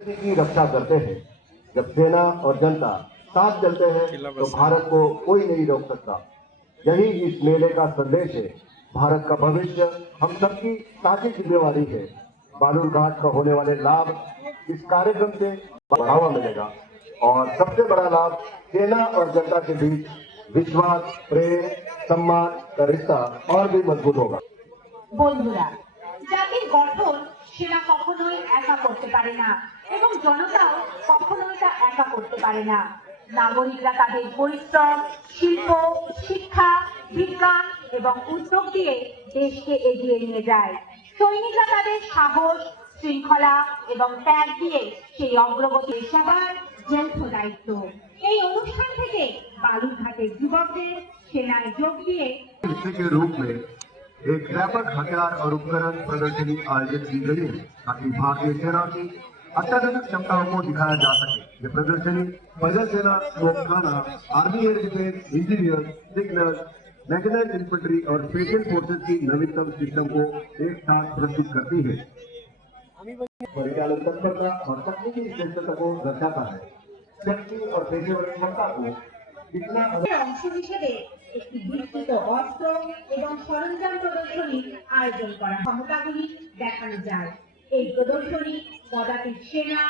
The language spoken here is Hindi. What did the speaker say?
की रक्षा करते हैं। जब सेना और जनता साथ चलते हैं तो भारत को कोई नहीं रोक सकता। यही इस मेले का संदेश है। भारत का भविष्य हम सबकी साझी जिम्मेवारी है। बालूरघाट का होने वाले लाभ इस कार्यक्रम से बढ़ावा मिलेगा और सबसे बड़ा लाभ सेना और जनता के बीच विश्वास, प्रेम, सम्मान का रिश्ता और भी मजबूत होगा। বন্ধুরা, জাতির গঠন সেনা কখনোই একা করতে পারে না এবং জনতাও কখনোই তা একা করতে পারে না। নাগরিকরা তাদের পরিশ্রম, শিল্প, শিক্ষা, বিজ্ঞান এবং উদ্যোগ দিয়ে দেশকে এগিয়ে নিয়ে যায়। সৈনিকরা তাদের সাহস, শৃঙ্খলা এবং ত্যাগ দিয়ে সেই অগ্রগতি সবার যৌথ দায়িত্ব। এই অনুষ্ঠান থেকে বালুরঘাটের যুবকদের সেনায় যোগ দিয়ে हिस्से के रूप में एक व्यापक हथियार और उपकरण प्रदर्शनी आयोजित की गई है ताकि भारतीय सेना की अत्याधुनिक क्षमताओं को दिखाया जा सके। ये प्रदर्शनी पैदल सेना, तोपखाना, army air defence, engineer, signal, mechanised infantry और स्पेशल फोर्सेस की नवीनतम सिस्टम को एक साथ प्रस्तुत करती है। परिचालन तत्परता और तकनीकी श्रेष्ठता को दर्शाता है। शक्ति और पेशेवर क्षमता को कितना অংশ হিসেবে একটি বিস্তৃত অস্ত্র এবং সরঞ্জাম প্রদর্শনীর আয়োজন করা ক্ষমতাগুলি দেখানো যায়। এই প্রদর্শনী পদাতিক সেনা